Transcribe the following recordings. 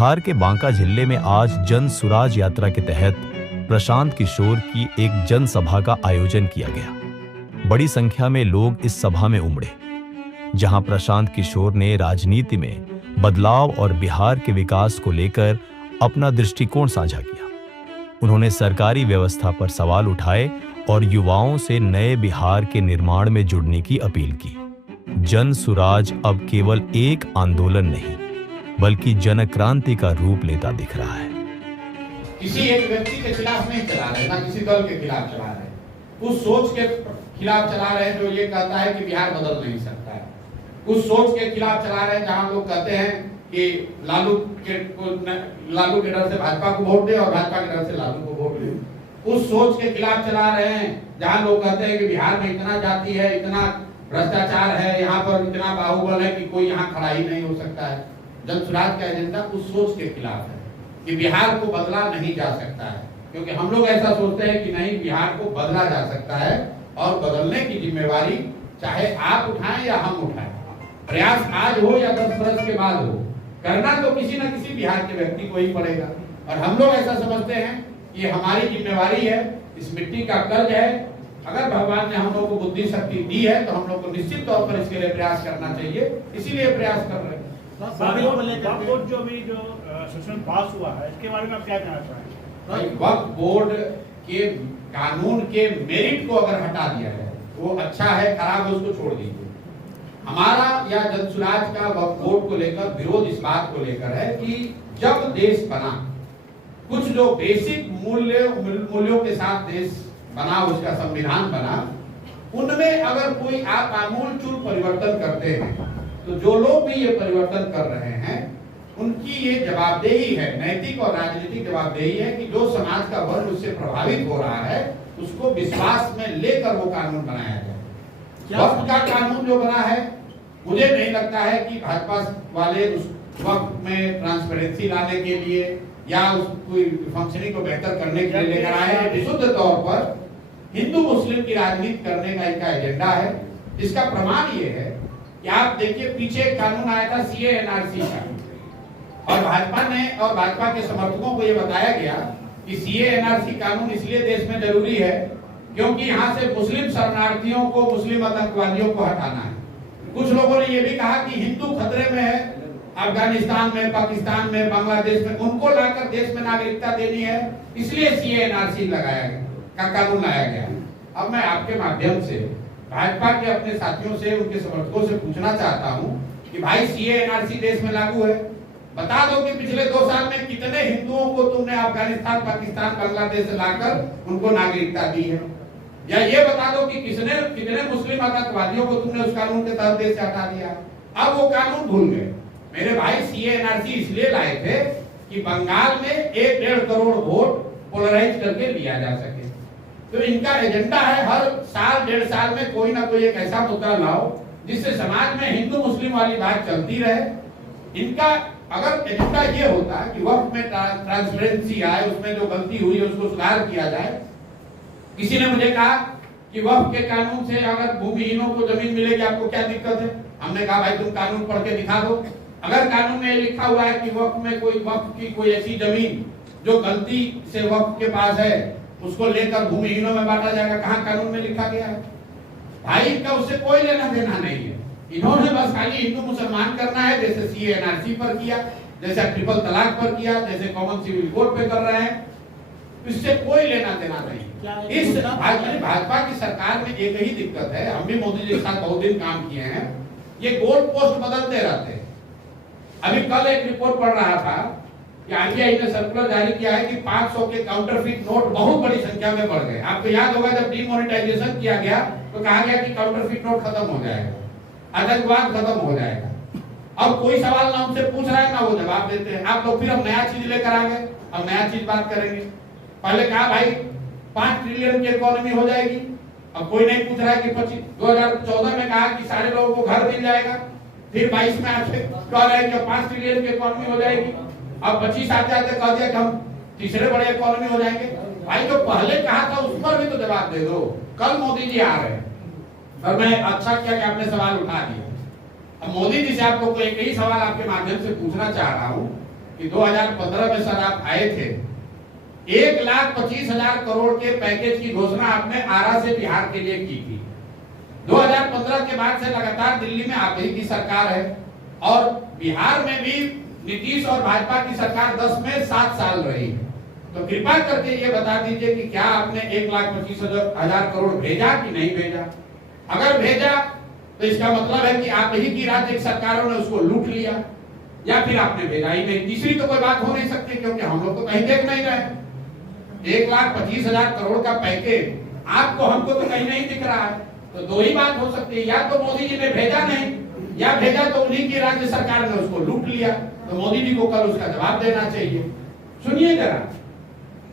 बिहार के बांका जिले में आज जन सुराज यात्रा के तहत प्रशांत किशोर की एक जनसभा का आयोजन किया गया। बड़ी संख्या में लोग इस सभा में उमड़े, जहां प्रशांत किशोर ने राजनीति में बदलाव और बिहार के विकास को लेकर अपना दृष्टिकोण साझा किया। उन्होंने सरकारी व्यवस्था पर सवाल उठाए और युवाओं से नए बिहार के निर्माण में जुड़ने की अपील की। जन सुराज अब केवल एक आंदोलन नहीं, बल्कि जन क्रांति का रूप लेता दिख रहा है। किसी एक व्यक्ति के खिलाफ नहीं चला रहे, ना किसी दल के खिलाफ चला रहे, उस सोच के खिलाफ चला रहे जो ये कहता है कि बिहार बदल नहीं सकता है। उस सोच के खिलाफ चला रहे जहां लोग कहते हैं कि लालू के डर से भाजपा को वोट दे और भाजपा के डर से लालू को वोट दे। उस सोच के खिलाफ चला रहे हैं जहां लोग कहते हैं कि बिहार में इतना जाति है, इतना भ्रष्टाचार है, यहाँ पर इतना बाहुबल है कि कोई यहाँ खड़ा ही नहीं हो सकता है। जन सुराज का एजेंडा उस सोच के खिलाफ है कि बिहार को बदला नहीं जा सकता है, क्योंकि हम लोग ऐसा सोचते हैं कि नहीं, बिहार को बदला जा सकता है और बदलने की जिम्मेवारी चाहे आप उठाएं या हम उठाएं, प्रयास आज हो या 10 वर्ष के बाद हो, करना तो किसी न किसी बिहार के व्यक्ति को ही पड़ेगा। और हम लोग ऐसा समझते हैं कि हमारी जिम्मेवारी है, इस मिट्टी का कर्ज है। अगर भगवान ने हम लोग को बुद्धि शक्ति दी है तो हम लोग को निश्चित तौर पर इसके लिए प्रयास करना चाहिए, इसीलिए प्रयास कर रहे हैं। जो सेशन पास हुआ है, इसके बारे में आप क्या कहना चाहेंगे? वक्फ बोर्ड के कानून के मेरिट को अगर हटा दिया जाए वो अच्छा है, खराब है उसको छोड़ दीजिए। हमारा या जनसुराज का वक्फ बोर्ड को लेकर विरोध इस बात को लेकर है कि जब देश बना, कुछ जो बेसिक मूल्यों के साथ देश बना, उसका संविधान बना, उनमें अगर कोई आप आमूलचूल परिवर्तन करते हैं तो जो लोग भी ये परिवर्तन कर रहे हैं उनकी ये जवाबदेही है, नैतिक और राजनीतिक जवाबदेही है कि जो समाज का वर्ग उससे प्रभावित हो रहा है उसको विश्वास में लेकर वो कानून बनाया जाए। वक्फ का कानून जो बना है, मुझे नहीं लगता है कि भाजपा वाले उस वक्फ में ट्रांसपेरेंसी लाने के लिए या उस कोई फंक्शनिंग को बेहतर करने के लिए लेकर आए हैं। विशुद्ध तौर पर हिंदू मुस्लिम की राजनीति करने का इनका एजेंडा है। इसका प्रमाण ये है कि आप देखिए, पीछे एक कानून आया था सीए एनआरसी का, और भाजपा के समर्थकों को ये बताया गया कि सीए एनआरसी कानून इसलिए देश में जरूरी है क्योंकि यहाँ से मुस्लिम शरणार्थियों को, मुस्लिम आतंकवादियों को हटाना है। कुछ लोगों ने ये भी कहा कि हिंदू खतरे में है, अफगानिस्तान में, पाकिस्तान में, बांग्लादेश में, उनको लाकर देश में नागरिकता देनी है, इसलिए सीए एनआरसी लगाया गया, का कानून लाया गया। अब मैं आपके माध्यम से भाजपा के अपने साथियों से, उनके समर्थकों से पूछना चाहता हूं कि भाई सीए एनआरसी देश में लागू है, बता दो कि पिछले 2 साल में कितने हिंदुओं को तुमने अफगानिस्तान, पाकिस्तान, बांग्लादेश से लाकर उनको नागरिकता दी है, या ये बता दो कि कितने मुस्लिम आतंकवादियों को तुमने उस कानून के तहत देश से हटा दिया। अब वो कानून भूल गए। मेरे भाई, सीए एनआरसी इसलिए लाए थे कि बंगाल में 1-1.5 करोड़ वोट पोलराइज करके लिया जा सके। तो इनका एजेंडा है हर साल 1.5 साल में कोई ना कोई एक ऐसा मुद्दा लाओ जिससे समाज में हिंदू मुस्लिम वाली बात चलती रहे। इनका अगर एजेंडा ये होता कि वक्त में ट्रांसपेरेंसी आए, उसमें जो गलती हुई है उसको सुधार किया जाए। किसी ने मुझे कहा कि वक्त के कानून से अगर भूमिहीनों को जमीन मिलेगी, आपको क्या दिक्कत है? हमने कहा भाई तुम कानून पढ़ के दिखा दो। अगर कानून में लिखा हुआ है कि वक्त में वक्त की कोई ऐसी जमीन जो गलती से वक्त के पास है उसको लेकर भूमिहीनों में बांटा जाएगा, कहाँ कानून में लिखा गया है? भाई इनका उससे कोई लेना देना नहीं है। इन्होंने बस खाली हिंदू मुसलमान करना है, जैसे सीए एनआरसी पर किया, जैसे ट्रिपल तलाक पर किया, जैसे कॉमन सिविल कोड पे कर रहे हैं, इससे कोई लेना देना नहीं। इस भाजपा की सरकार में एक ही दिक्कत है, हम भी मोदी जी के साथ बहुत दिन काम किए हैं, ये गोल पोस्ट बदलते रहते हैं। अभी कल एक रिपोर्ट पढ़ रहा था कि आरबीआई ने सर्कुलर जारी किया है कि 500 के काउंटरफिट नोट बहुत बड़ी संख्या में बढ़ गए। आपको याद होगा जब डीमोनेटाइजेशन किया गया तो कहा गया कि काउंटरफिट नोट खत्म हो जाएगा, आतंकवाद खत्म हो जाएगा। अब कोई सवाल ना उनसे पूछ रहा है ना वो जवाब देते हैं। आप लोग फिर हम नया चीज लेकर आ गए, अब नया चीज बात करेंगे। पहले कहा भाई 5 ट्रिलियन की इकोनॉमी हो जाएगी, अब कोई नहीं पूछ रहा है कि 2014 में कहा कि सारे लोगों को घर मिल जाएगा, फिर 22 में आके कह रहे हैं कि 5 ट्रिलियन की इकोनॉमी हो जाएगी। अब 25 आते आते कह दिया कि हम तीसरे बड़े इकोनॉमी हो जाएंगे। भाई जो पहले कहा था उस पर भी तो जवाब दे दो। कल मोदी जी आ रहे हैं और मैं अच्छा किया कि आपने सवाल उठा दिया। अब मोदी जी से आप लोग को एक ही सवाल आपके माध्यम से पूछना चाह रहा हूँ कि 2015 में सर आप आए थे, 1,25,000 करोड़ के पैकेज की घोषणा आपने आरा से बिहार के लिए की थी। 2015 के बाद से लगातार दिल्ली में आप ही की सरकार है और बिहार में भी नीतीश और भाजपा की सरकार 10 में 7 साल रही है। तो कृपा करके ये बता दीजिए कि क्या आपने 1,25,000 करोड़ भेजा कि नहीं भेजा? अगर भेजा तो इसका मतलब है कि आप ही की राज्य सरकारों ने उसको लूट लिया, या फिर आपने भेजा ही नहीं। तीसरी तो कोई बात हो नहीं सकती, क्योंकि हम लोग तो कहीं देख नहीं रहे। 1,25,000 करोड़ का पैकेज आपको हमको तो कहीं नहीं दिख रहा है। तो दो ही बात हो सकती है, या तो मोदी जी ने भेजा नहीं, या भेजा तो उन्हीं की राज्य सरकार ने उसको लूट लिया। तो मोदी जी को कल उसका जवाब देना चाहिए। सुनिए जरा,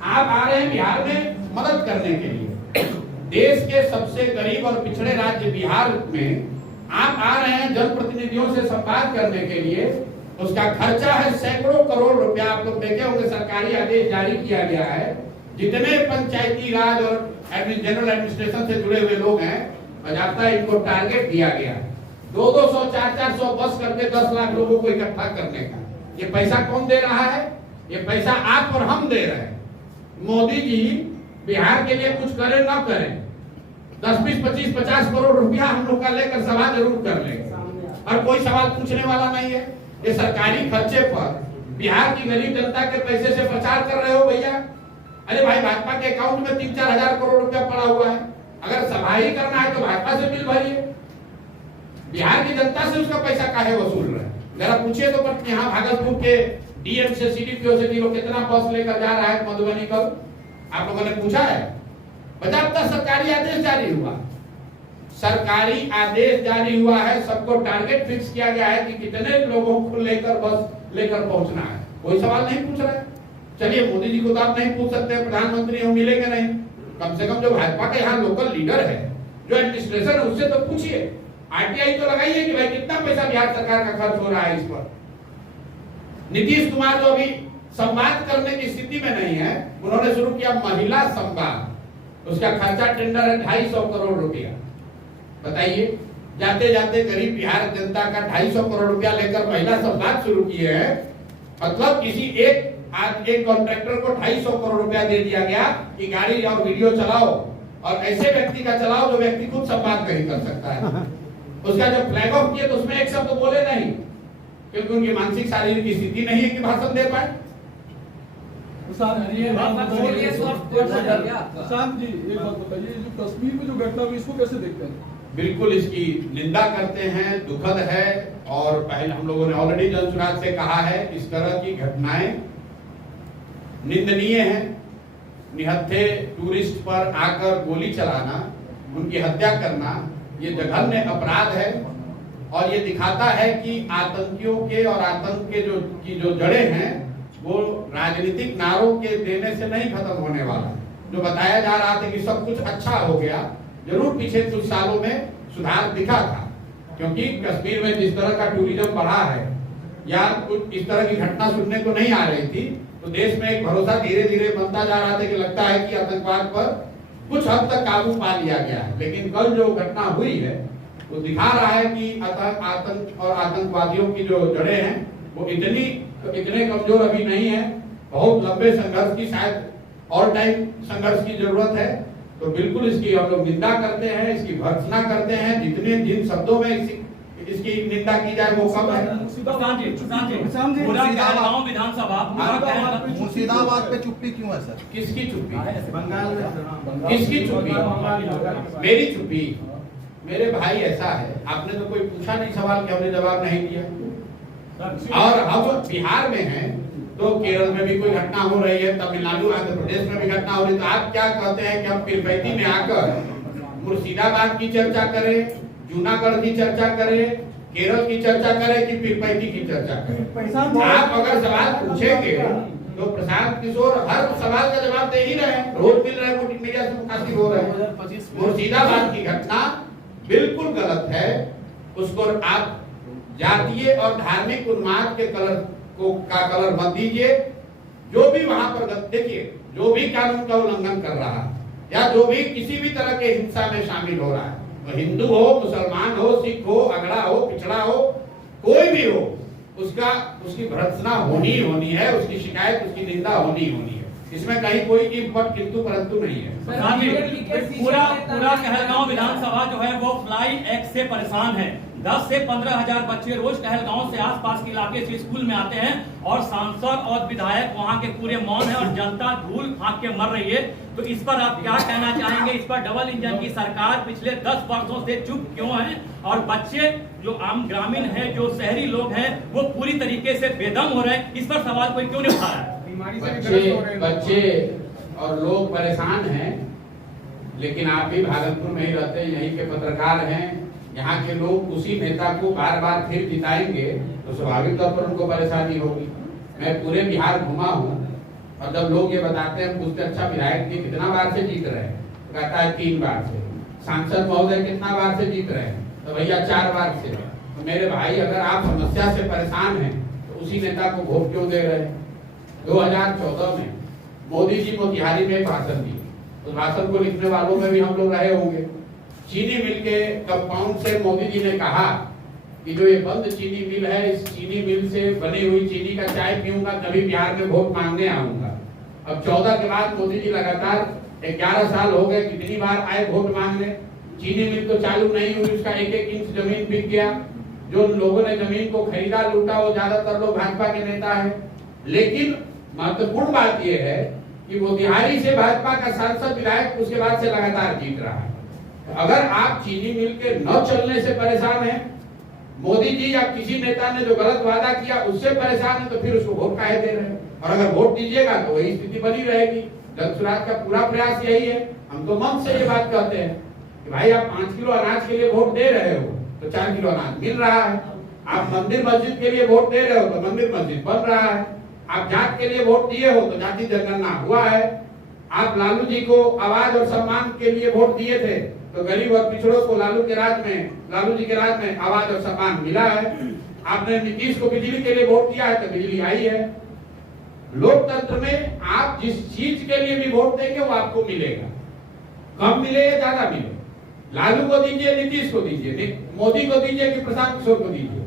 आप आ रहे हैं बिहार में मदद करने के लिए, देश के सबसे गरीब और पिछड़े राज्य बिहार में आप आ रहे हैं जनप्रतिनिधियों से संवाद करने के लिए। उसका खर्चा है सैकड़ों करोड़ रुपया। आप लोग देखे होंगे सरकारी आदेश जारी किया गया है, जितने पंचायती राज और जनरल एडमिनिस्ट्रेशन से जुड़े हुए लोग हैं, बजाता इनको टारगेट दिया गया 200, 400 बस करके 10 लाख लोगों को इकट्ठा करने का। ये पैसा कौन दे रहा है? ये पैसा आप और हम दे रहे हैं। मोदी जी बिहार के लिए कुछ करें ना करें, 10, 20, 25, 50 करोड़ रुपया हम लोग का लेकर सवाल जरूर कर लेंगे, और कोई सवाल पूछने वाला नहीं है। ये सरकारी खर्चे पर बिहार की गरीब जनता के पैसे से प्रचार कर रहे हो भैया। अरे भाई, भाजपा के अकाउंट में 3-4 हजार करोड़ रुपया पड़ा हुआ है। अगर सभा ही करना है तो भाजपा से बिल भरिए। बिहार की जनता से उसका पैसा काहे वसूल रहे हैं? जरा पूछिए तो। पर यहाँ भागलपुर के डीएम से सीडीपीओ से कितना बस लेकर जा रहा है मधुबनी कल? आप लोगों ने पूछा है? बजाता सरकारी आदेश जारी हुआ, सरकारी आदेश जारी हुआ है, सबको टारगेट फिक्स किया गया है कि कितने लोगों को लेकर बस लेकर पहुंचना है। कोई सवाल नहीं पूछ रहा है। चलिए, मोदी जी को तो आप नहीं पूछ सकते, प्रधानमंत्री हम मिलेंगे नहीं, कम से कम जो भाजपा के यहाँ लोकल लीडर है, जो एडमिनिस्ट्रेशन है, उससे तो पूछिए। आरटीआई तो लगाइए कि भाई कितना पैसा बिहार सरकार का खर्च हो रहा है इस पर। नीतीश कुमार जो अभी संवाद करने की स्थिति में नहीं है, उन्होंने शुरू किया महिला संवाद। उसका खर्चा टेंडर है 250 करोड़ रुपया। बताइए, जाते जाते गरीब बिहार जनता का 250 करोड़ रुपया लेकर महिला संवाद शुरू किए हैं। मतलब किसी एक कॉन्ट्रैक्टर को 250 करोड़ रुपया दे दिया गया कि गाड़ी और वीडियो चलाओ, और ऐसे व्यक्ति का चलाओ जो व्यक्ति खुद संवाद नहीं कर सकता है। उसका जब फ्लैग ऑफ किया तो उसमें एक शब्द तो बोले नहीं, क्योंकि उनकी मानसिक शारीरिक स्थिति नहीं है कि भाषण दे पाए। प्रशांत जी, एक बात बताइए, जो कश्मीर में जो घटना हुई इसको कैसे देखते हैं? बिल्कुल इसकी निंदा करते हैं, दुखद है। और पहले हम लोगों ने ऑलरेडी जनसुराज से कहा है, इस तरह की घटनाएं निंदनीय है। निहत्थे टूरिस्ट पर आकर गोली चलाना, उनकी हत्या करना, ये जघन्य अपराध है। और ये दिखाता है कि आतंकियों के और आतंक के जो जड़ें हैं वो राजनीतिक नारों के देने से नहीं खत्म होने वाला। जो बताया जा रहा था कि सब कुछ अच्छा हो गया, जरूर पीछे कुछ सालों में सुधार दिखा था, क्योंकि कश्मीर में जिस तरह का टूरिज्म बढ़ा है या कुछ इस तरह की घटना सुनने को नहीं आ रही थी, तो देश में एक भरोसा धीरे धीरे बनता जा रहा था कि लगता है कि आतंकवाद पर कुछ हद तक काबू पा लिया गया है। लेकिन कल जो घटना हुई है वो दिखा रहा है कि आतंक और आतंकवादियों की जो जड़ें हैं वो इतने कमजोर अभी नहीं है। बहुत लंबे संघर्ष की, शायद ऑल टाइम संघर्ष की जरूरत है। तो बिल्कुल इसकी हम लोग निंदा करते हैं, इसकी भर्त्सना करते हैं। जिन शब्दों में इसकी निंदा की जाए वो कम है। मुर्शिदाबाद पे चुप्पी क्यों है सर? किसकी चुप्पी? बंगाल में किसकी चुप्पी? मेरी चुप्पी? मेरे भाई, ऐसा है, आपने तो कोई पूछा नहीं सवाल कि हमने जवाब नहीं दिया। और हम बिहार में हैं तो केरल में भी कोई घटना हो रही है, तमिलनाडु आंध्र प्रदेश में भी घटना हो रही है, तो आप क्या कहते हैं कि हम पीरपैंती में आकर मुर्शिदाबाद की चर्चा करें, जूनागढ़ की चर्चा करें, केरल की चर्चा करें कि पीरपैंती की चर्चा करें? आप अगर सवाल पूछेंगे तो प्रशांत किशोर हर सवाल का जवाब दे ही रहे हैं, रोज मिल रहे हैं, मीडिया से मुखातिब हो रहे हैं। मुर्शिदाबाद की घटना बिल्कुल गलत है। उसको आप जातीय और धार्मिक उन्माद के का कलर मत दीजिए। जो भी वहां पर देखिए, जो भी कानून का उल्लंघन कर रहा है या जो भी किसी भी तरह के हिंसा में शामिल हो रहा है, तो हिंदू हो, मुसलमान हो, सिख हो, अगड़ा हो, पिछड़ा हो, कोई भी हो, उसकी भर्त्सना होनी है, उसकी शिकायत, उसकी निंदा होनी है। इसमें कहीं कोई इफ बट किंतु परंतु नहीं है। पूरा कहलगांव विधानसभा जो है वो फ्लाई एक्ट से परेशान है। 10 से 15,000 बच्चे रोज कहलगांव से आसपास के इलाके से स्कूल में आते हैं और सांसद और विधायक वहां के पूरे मौन है और जनता धूल फाक के मर रही है। तो इस पर आप क्या कहना चाहेंगे? इस पर डबल इंजन की सरकार पिछले 10 वर्षों से चुप क्यों है? और बच्चे जो आम ग्रामीण है, जो शहरी लोग हैं, वो पूरी तरीके से बेदम हो रहे हैं। इस पर सवाल कोई क्यों नहीं उठा रहा है? बच्चे और लोग परेशान हैं, लेकिन आप भी भागलपुर में ही रहते हैं, यहीं के पत्रकार हैं। यहाँ के लोग उसी नेता को बार बार फिर जिताएंगे तो स्वाभाविक तौर पर उनको परेशानी होगी। मैं पूरे बिहार घुमा हूँ और जब लोग ये बताते हैं, पूछते अच्छा विधायक जी कितना बार से जीत रहे हैं, तो कहता है 3 बार से। सांसद महोदय कितना बार से जीत रहे हैं, तो भैया 4 बार से। तो मेरे भाई, अगर आप समस्या से परेशान हैं तो उसी नेता को वोट क्यों दे रहे हैं? 2014 में मोदी जी मोतिहारी में भाषण दिए, उस भाषण को लिखने वालों में भी हम लोग रहे होंगे। चीनी मिल के कंपाउंड से मोदी जी ने कहा कि जो ये बंद चीनी मिल है, इस चीनी मिल से बनी हुई चीनी का चाय पीऊंगा तभी बिहार में वोट मांगने आऊंगा। अब 14 के बाद मोदी जी लगातार 11 साल हो गए, कितनी बार आए वोट मांगने? चीनी मिल तो चालू नहीं हुई, उसका 1-1 इंच जमीन बिक गया। जो लोगों ने जमीन को खरीदा लूटा वो ज्यादातर लोग भाजपा के नेता है। लेकिन महत्वपूर्ण बात यह है कि मोतिहारी से भाजपा का सांसद विधायक उसके बाद से लगातार जीत रहा है। अगर आप चीनी मिल के न चलने से परेशान हैं, मोदी जी या किसी नेता ने जो गलत वादा किया उससे परेशान है, तो फिर उसको वोट काहे दे रहे हैं? और अगर वोट दीजिएगा तो वही स्थिति बनी रहेगी। जनसुराज का पूरा प्रयास यही है। हम तो मन से ये बात कहते हैं कि भाई आप 5 किलो अनाज के लिए वोट दे रहे हो तो 4 किलो अनाज मिल रहा है। आप मंदिर मस्जिद के लिए वोट दे रहे हो तो मंदिर मस्जिद बन रहा है। आप जात के लिए वोट दिए हो तो जाति जनगणना हुआ है। आप लालू जी को आवाज और सम्मान के लिए वोट दिए थे तो गरीब और पिछड़ों को लालू जी के राज में आवाज और सम्मान मिला है। आपने नीतीश को बिजली के लिए वोट दिया है तो बिजली आई है। लोकतंत्र में आप जिस चीज के लिए भी वोट देंगे वो आपको मिलेगा, कम मिले या ज्यादा मिले। लालू को दीजिए, नीतीश को दीजिए, मोदी को दीजिए कि प्रशांत किशोर को दीजिए,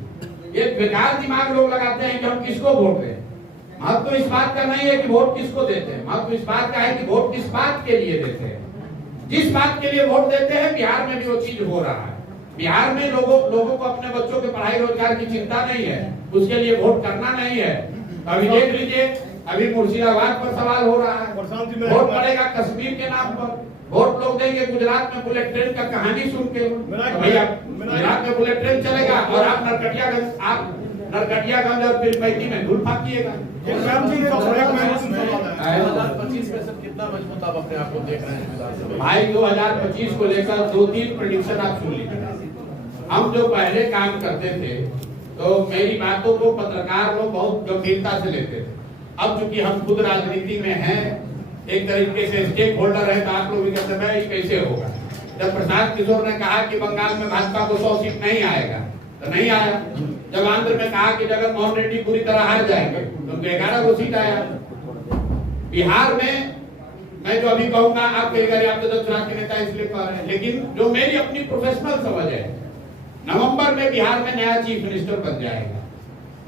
ये बेकार दिमाग लोग लगाते हैं कि हम किसको वोट दें। महत्व इस बात का नहीं है कि वोट किसको देते हैं, महत्व इस बात का है कि वोट किस बात के लिए देते हैं। जिस बात के लिए वोट देते हैं बिहार में भी वो चीज हो रहा है। बिहार में लोगों को अपने बच्चों के पढ़ाई रोजगार की चिंता नहीं है, उसके लिए वोट करना नहीं है। अभी देख लीजिए, अभी मुर्शिदाबाद पर सवाल हो रहा है, वोट पड़ेगा कश्मीर के नाम पर, वोट लोग देंगे गुजरात में बुलेट ट्रेन का कहानी सुन के। भैया गुजरात में बुलेट ट्रेन चलेगा और आप नरकटियागंज और फिर पैती में धूल फाकिएगा। 2025 में सब कितना मजबूत आप अपने आप को देख रहे हैं? भाई 2025 को लेकर 2-3 प्रेडिक्शन आप सुन लीजिए। हम जो पहले काम करते थे तो मेरी बातों को पत्रकार लोग बहुत गंभीरता से लेते थे। अब चूंकि हम खुद राजनीति में हैं, एक तरीके से स्टेक होल्डर है, तो आप लोग भी कहते हैं ये कैसे होगा। जब प्रशांत किशोर ने कहा कि बंगाल में भाजपा को 100 सीट नहीं आएगा तो नहीं आया। जब आंध्र में कहा कि जगन मोहन रेड्डी पूरी तरह हार जाएंगे तो उनको 11 को सीट आया। बिहार में मैं जो अभी कहूंगा आप कहेंगे आप तो चुनाव के नेता इसलिए कह रहे हैं, लेकिन जो मेरी अपनी प्रोफेशनल समझ है, नवंबर में बिहार में नया चीफ मिनिस्टर बन जाएगा।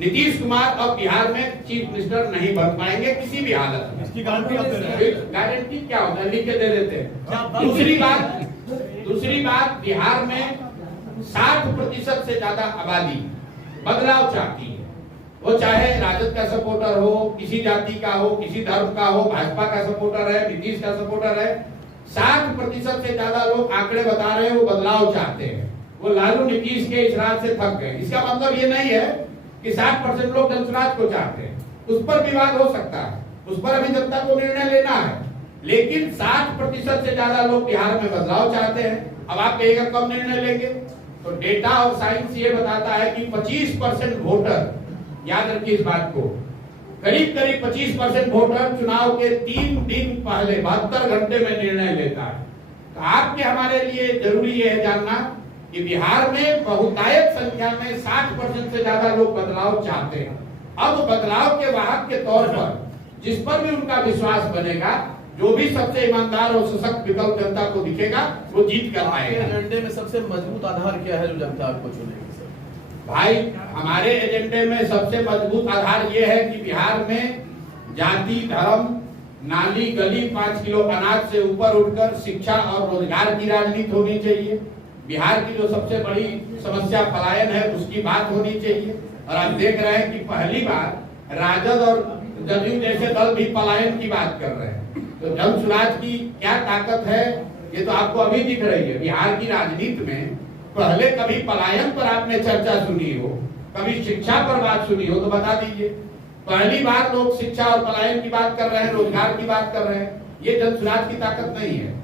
नीतीश कुमार अब बिहार में चीफ मिनिस्टर नहीं बन पाएंगे किसी भी हालत में। इसकी गारंटी आप दे रहे हैं? गारंटी क्या होता है, लिख के दे देते हैं। दूसरी बात बिहार में 60% से ज्यादा आबादी बदलाव चाहती है। वो चाहे राजद का सपोर्टर हो, किसी जाति का हो, किसी धर्म का हो, भाजपा का सपोर्टर है, नीतीश का सपोर्टर है, 60% से ज्यादा लोग आंकड़े बता रहे हैं वो बदलाव चाहते हैं। वो लालू नीतीश के इस राज से थक गए। इसका मतलब ये नहीं है कि 60% लोग जनसुराज को चाहते हैं, उस पर विवाद हो सकता है, उस पर अभी जनता को निर्णय लेना है। लेकिन 60% से ज्यादा लोग बिहार में बदलाव चाहते हैं। अब आप कहिएगा कब निर्णय लेंगे, तो डेटा और साइंस ये बताता है कि 25% वोटर, याद रखिए इस बात को, करीब 25% वोटर चुनाव के 3 दिन पहले 72 घंटे में निर्णय लेता है। तो आपके हमारे लिए जरूरी ये है जानना कि बिहार में बहुतायत संख्या में 60% से ज्यादा लोग बदलाव चाहते हैं। अब बदलाव के वाहक के तौर पर जिस पर भी उनका विश्वास बनेगा, जो भी सबसे ईमानदार और सशक्त विकल्प जनता को दिखेगा वो जीत कर आएगा। एजेंडे में सबसे मजबूत आधार क्या है जो जनता आपको चुनेगी? भाई हमारे एजेंडे में सबसे मजबूत आधार ये है कि बिहार में जाति धर्म नाली गली 5 किलो अनाज से ऊपर उठकर शिक्षा और रोजगार की राजनीति होनी चाहिए। बिहार की जो सबसे बड़ी समस्या पलायन है उसकी बात होनी चाहिए। और हम देख रहे हैं कि पहली बार राजद और जदयू जैसे दल भी पलायन की बात कर रहे हैं। तो जन सुराज की क्या ताकत है ये तो आपको अभी दिख रही है। बिहार की राजनीति में पहले कभी पलायन पर आपने चर्चा सुनी हो, कभी शिक्षा पर बात सुनी हो तो बता दीजिए। पहली बार लोग शिक्षा और पलायन की बात कर रहे हैं, रोजगार की बात कर रहे हैं। ये जन सुराज की ताकत नहीं है,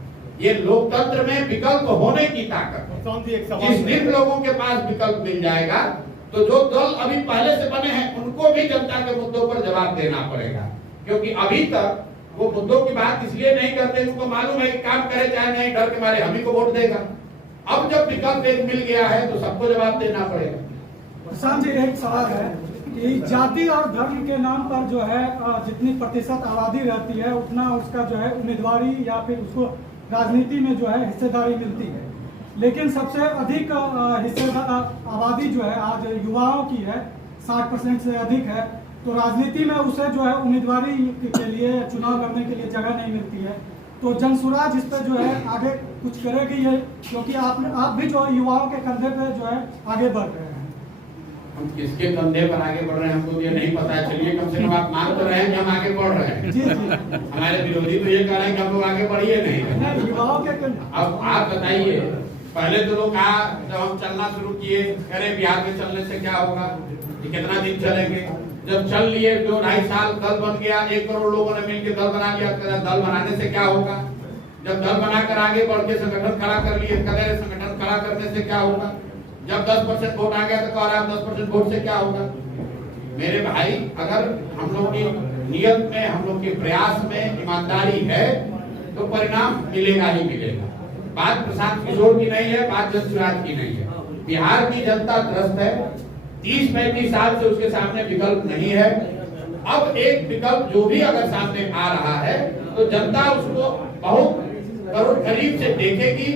ये लोकतंत्र में विकल्प होने की ताकत है। जिस दिन लोगों के पास विकल्प मिल जाएगा तो जो दल अभी पहले से बने हैं उनको भी जनता के मुद्दों पर जवाब देना पड़ेगा। क्योंकि अभी तक वो मुद्दों की बात इसलिए नहीं करते, उनको मालूम है कि काम करे चाहे नहीं, डर के मारे हम ही को वोट देगा। अब जब विकल्प एक मिल गया है तो सबको जवाब देना पड़ेगा। प्रशांत जी, एक सवाल है कि जाति और धर्म के नाम पर जो है जितनी प्रतिशत आबादी रहती है उतना उसका जो है उम्मीदवारी या फिर उसको राजनीति में जो है हिस्सेदारी मिलती है, लेकिन सबसे अधिक आबादी जो है आज युवाओं की है, 60% से अधिक है। तो राजनीति में उसे जो है उम्मीदवारी के लिए चुनाव लड़ने के लिए जगह नहीं मिलती है। तो जनसुराज इस पर जो है आगे कुछ करेगी है, क्योंकि आप भी जो युवाओं के कंधे पे जो है आगे बढ़ रहे हैं। हम किसके कंधे पर आगे बढ़ रहे हैं हमको ये नहीं पता है। चलिए कम से कम आप मान तो रहे हैं कि हम आगे बढ़ रहे हैं। जी जी। हमारे विरोधी तो ये कह रहे हैं कि हम लोग आगे बढ़िए नहीं। युवाओं के अब आप बताइए, पहले तो लोग कहा जब हम चलना शुरू किए, अरे बिहार में चलने से क्या होगा, कितना दिन चलेंगे। जब चल लिए 2-2.5 साल दल बन गया, 1 करोड़ लोगों ने मिलकर दल बना लिया। दल बनाने से क्या होगा, जब दल बनाकर आगे बढ़ के संगठन खड़ा कर लिए, संगठन खड़ा करने से क्या होगा। जब 10% वोट आ गया तो कह रहा है 10% वोट से क्या होगा। मेरे भाई, अगर हम लोग की नियत में, हम लोग के प्रयास में ईमानदारी है तो परिणाम मिलेगा ही मिलेगा। बात प्रशांत किशोर की नहीं है, बात जन सुराज की नहीं है। बिहार की जनता त्रस्त है, 30-35 साल से उसके सामने विकल्प नहीं है। अब एक विकल्प जो भी अगर सामने आ रहा है तो जनता उसको बहुत करीब से देखेगी,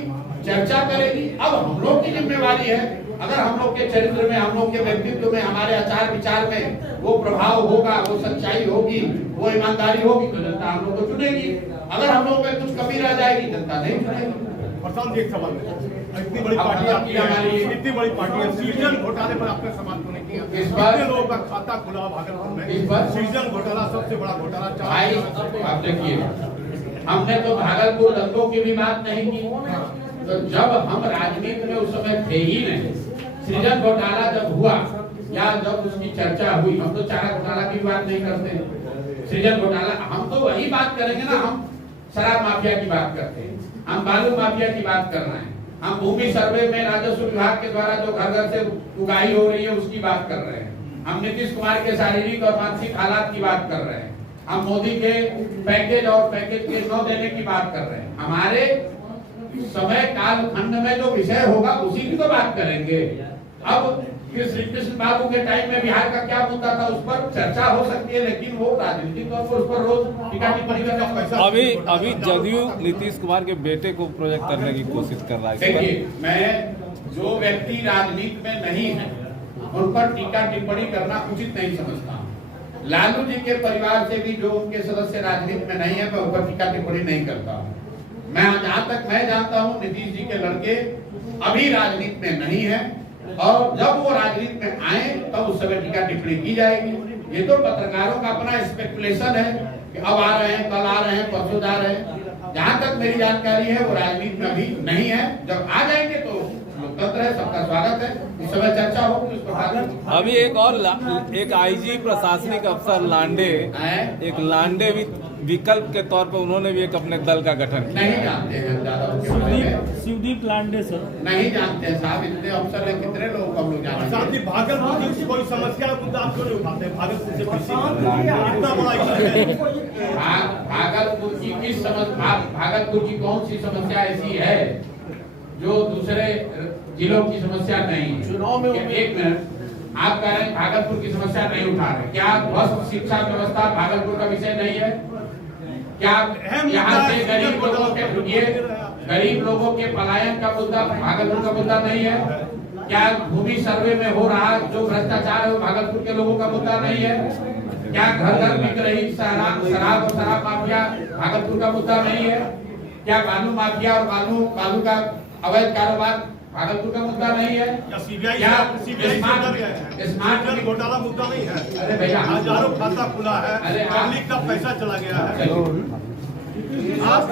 चर्चा करेगी। अब हम लोग की जिम्मेवारी है, अगर हम लोग के चरित्र में, हम लोग के व्यक्तित्व में, हमारे आचार विचार में वो प्रभाव होगा, वो सच्चाई होगी, वो ईमानदारी होगी तो जनता हम लोग को चुनेगी। अगर हम लोग में कुछ कमी रह जाएगी जनता नहीं चुनेगी। प्रशांत जी, एक सवाल है, इतनी बड़ी पार्टी आपकी हमारी, इतनी बड़ी पार्टी है, सृजन घोटाले पर आपने सवाल क्यों नहीं किया? इस बार लोगों का खाता खुला भागलपुर में, इस बार सृजन घोटाला सबसे बड़ा घोटाला। भाई आप देखिए, हमने तो भागलपुर दंगों की भी बात नहीं की। तो जब हम राजनीति में उस समय थे ही नहीं, सृजन घोटाला जब हुआ या जब उसकी चर्चा हुई, हम तो चारा घोटाला की बात नहीं करते। सृजन घोटाला हम तो वही बात करेंगे ना, हम शराब माफिया की बात करते हैं, हम बालू माफिया की बात कर रहे हैं, हम भूमि सर्वे में राजस्व विभाग के द्वारा जो घर घर से उगाही हो रही है उसकी बात कर रहे हैं, हम नीतीश कुमार के शारीरिक और मानसिक हालात की बात कर रहे हैं, हम मोदी के पैकेज और पैकेज के न देने की बात कर रहे हैं। हमारे समय काल खंड में जो विषय होगा उसी की तो बात करेंगे। अब श्री कृष्ण बाबू के टाइम में बिहार का क्या मुद्दा था उस पर चर्चा हो सकती है, लेकिन वो राजनीतिक तौर पर उस पर रोज टीका टिप्पणी करना पैसा। अभी जदयू नीतीश कुमार के बेटे को प्रोजेक्ट करने की कोशिश कर रहा है। देखिए, मैं जो व्यक्ति राजनीति में नहीं है उन पर टीका टिप्पणी करना उचित नहीं समझता हूँ। लालू जी के परिवार से भी जो उनके सदस्य राजनीति में नहीं है मैं उन पर टीका टिप्पणी नहीं करता हूँ। मैं जहाँ तक मैं जानता हूँ नीतीश जी के लड़के अभी राजनीति में नहीं है, और जब वो राजनीति में आए तब उस समय टीका टिप्पणी की जाएगी। ये तो पत्रकारों का अपना स्पेकुलेशन है कि अब आ रहे हैं, कल आ रहे हैं, परसों जा रहे हैं। जहाँ तक मेरी जानकारी है वो राजनीति में अभी नहीं है। जब आ जाएंगे तो लोकतंत्र है, सबका स्वागत है, इस समय चर्चा होगी उस पर। अभी एक आईजी प्रशासनिक अफसर लांडे, एक लांडे भी विकल्प के तौर पर उन्होंने भी एक अपने दल का गठन किया। नहीं जानते हैं ज्यादा उसके बारे में, शिवदीप लांडे सर नहीं जानते हैं साहब, इतने अफसर हैं, कितने लोग हम लोग जानते हैं। भागलपुर की कोई समस्या मुद्दा आप क्यों नहीं उठाते? भागलपुर से इतना बड़ा भागलपुर की किस समस्या, भागलपुर की कौन सी समस्या ऐसी है जो दूसरे जिलों की समस्या नहीं है? चुनाव में एक मिनट, आप कह रहे हैं भागलपुर की समस्या नहीं उठा रहे, क्या ध्वस्त शिक्षा व्यवस्था भागलपुर का विषय नहीं है? क्या यहाँ से गरीब लोगों के गरीब लोगों के पलायन का मुद्दा भागलपुर का मुद्दा नहीं है? क्या भूमि सर्वे में हो रहा जो भ्रष्टाचार है वो भागलपुर के लोगों का मुद्दा नहीं है? क्या घर घर बिक रही शराब और शराब माफिया भागलपुर का मुद्दा नहीं है? क्या बालू माफिया और बालू का अवैध कारोबार भागलपुर का मुद्दा नहीं है? या सीबीआई स्मार्ट घोटाला मुद्दा नहीं है? अरे भैया, हजारों खाता खुला है, अरे पब्लिक का पैसा चला गया है। चलो। आप